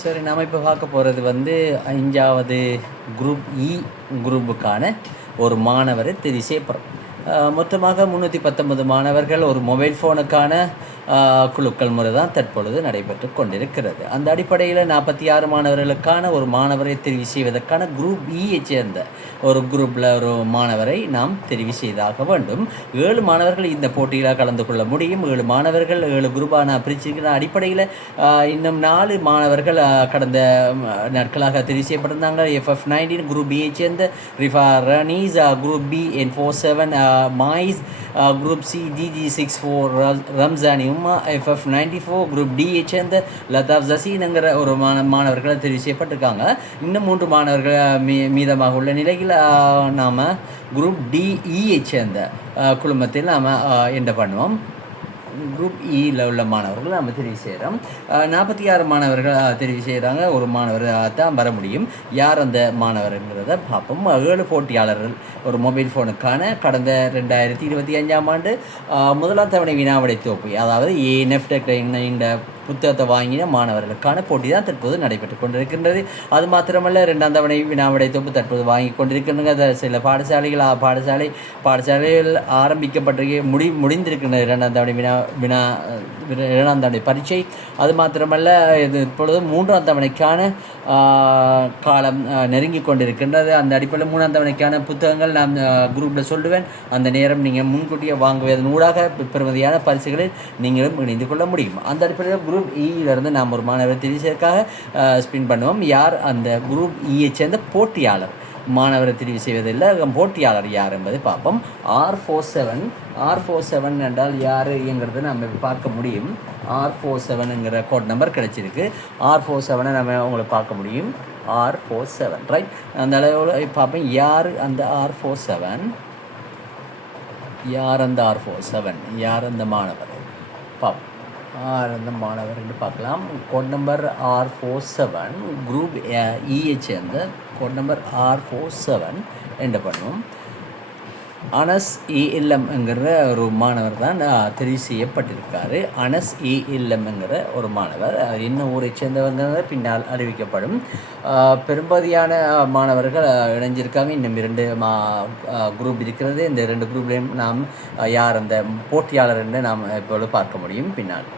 சரி, நாம் இப்போ பார்க்க போகிறது வந்து 5வது குரூப் இ குரூப்புக்கான ஒரு மாணவரை தெரிவு செய்யப்படுறோம். மொத்தமாக 319 மாணவர்கள் ஒரு மொபைல் ஃபோனுக்கான குழுக்கள் முறை தான் தற்பொழுது நடைபெற்று கொண்டிருக்கிறது. அந்த அடிப்படையில் 46 மாணவர்களுக்கான ஒரு மாணவரை தெரிவு செய்வதற்கான குரூப் இயை சேர்ந்த ஒரு குரூப்பில் ஒரு மாணவரை நாம் தெரிவு செய்தாக வேண்டும். 7 மாணவர்கள் இந்த போட்டியில் கலந்து கொள்ள முடியும். 7 மாணவர்கள் 7 குரூப்பாக பிரிச்சிருக்கிற அடிப்படையில் இன்னும் 4 மாணவர்கள் கடந்த நாட்களாக தெரிவு செய்யப்பட்டிருந்தாங்க. FF19 குரூப் பியை சேர்ந்த Rifa Ranees, group B N47 Mayis, group C DG64 Ramzani Umma, FF94 group டியை சேர்ந்த லதாப் ஜசீன்ங்கிற ஒரு மாணவர்களை தெரிவு செய்யப்பட்டிருக்காங்க. இன்னும் 3 மாணவர்கள் மீதமாக உள்ள நிலையில் நாம் குரூப் டிஇயை சேர்ந்த குழுமத்தில் நாம் என்ன பண்ணுவோம், குரூப் இயில் உள்ள மாணவர்கள் நம்ம தெரிவு செய்கிறோம். 46 மாணவர்கள் தெரிவு செய்கிறாங்க. ஒரு மாணவர் தான் வர முடியும். யார் அந்த மாணவர்ங்கிறத பார்ப்போம். 7 போட்டியாளர்கள் ஒரு மொபைல் ஃபோனுக்கான கடந்த 2025ஆம் ஆண்டு முதலாம் தவணை வினாவிடை தொகுப்பு, அதாவது ANF இந்த புத்தகத்தை வாங்கின மாணவர்களுக்கான போட்டி தான் தற்போது நடைபெற்று கொண்டிருக்கின்றது. அது மாத்திரமல்ல, 2ஆம் தவணை வினாவிடை தொகுப்பு தற்போது வாங்கி கொண்டிருக்கின்றன. சில பாடசாலைகள் ஆரம்பிக்கப்பட்டு முடிந்திருக்கின்றது 2ஆம் தவணை வினா 2ஆம் தவணை பரீட்சை. அது மாத்திரமல்ல, இது இப்பொழுது 3ஆம் தவணைக்கான காலம் நெருங்கி கொண்டிருக்கின்றது. அந்த அடிப்படையில் 3ஆம் தவணைக்கான புத்தகங்கள் நான் குரூப்பில் சொல்லுவேன். அந்த நேரம் நீங்கள் முன்கூட்டியே வாங்குவதன் ஊடாக பெறுமதியான பரிசுகளில் நீங்களும் இணைந்து கொள்ள முடியும். அந்த அடிப்படையில் குரூப் இயிலிருந்து நாம் ஒரு மாணவர் தெரிவு செய்வதற்காக ஸ்பின் பண்ணுவோம். யார் அந்த குரூப் இயை சேர்ந்த போட்டியாளர், மாணவரை தெரிவு செய்வதில்லை, போட்டியாளர் யார் என்பதை பார்ப்போம். R47 என்றால் யாருங்கிறது நம்ம பார்க்க முடியும். R47ங்கிற கோட் நம்பர் கிடைச்சிருக்கு. R47 நம்ம உங்களை பார்க்க முடியும். R47 right. அந்த அளவில் பார்ப்போம். யார் அந்த R47, யார் அந்த R47, யார் அந்த மாணவர் பார்ப்போம். அந்த மாணவர் என்று பார்க்கலாம். கோட் நம்பர் R47 குரூப் இயை சேர்ந்த கோட் நம்பர் R47 என்ன பண்ணுவோம். அனஸ் ELMங்கிற ஒரு மாணவர் தான் தெரிவு செய்யப்பட்டிருக்காரு. அனஸ் ELMங்கிற ஒரு மாணவர் என்ன ஊரை சேர்ந்தவங்க பின்னால் அறிவிக்கப்படும். பெரும்பதியான மாணவர்கள் இணைஞ்சிருக்காங்க. இன்னும் 2 குரூப் இருக்கிறது. இந்த 2 குரூப்லேயும் நாம் யார் அந்த போட்டியாளர் என்று நாம் இப்பொழுது பார்க்க முடியும் பின்னால்.